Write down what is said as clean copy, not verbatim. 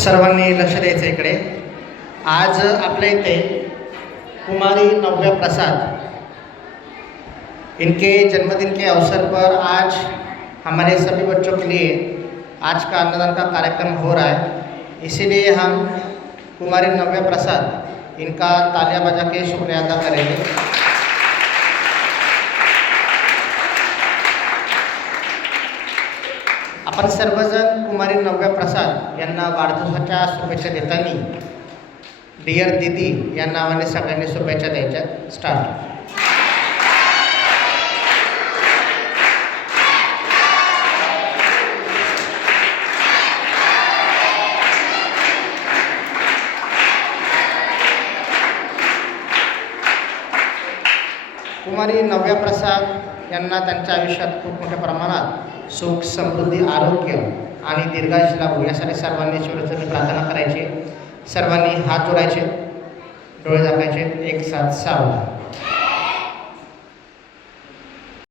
सर्वांनी लक्ष द्यायचं इकडे। आज आपल्या इथे कुमारी नव्या प्रसाद इनके जन्मदिन के अवसर पर आज हमारे सभी बच्चों के लिए आज का अन्नदान का कार्यक्रम हो रहा है। इसीलिए हम कुमारी नव्या प्रसाद इनका तालियां बजा के शुक्रिया अदा करेंगे। आपण सर्वजण कुमारी नव्या प्रसाद यांना वाढदिवसाच्या शुभेच्छा देताना डिअर दीदी या नावाने सगळ्यांनी शुभेच्छा द्यायच्या। स्टार्ट। कुमारी नव्या प्रसाद यांना त्यांच्या आयुष्यात खूप मोठ्या प्रमाणात सुख समृद्धी आरोग्य आणि दीर्घायुष्य लाभो यासाठी सर्वांनी ईश्वराची प्रार्थना करायची। सर्वांनी हात जोडायचे, डोळे झाकायचे, एक साथ सावधान।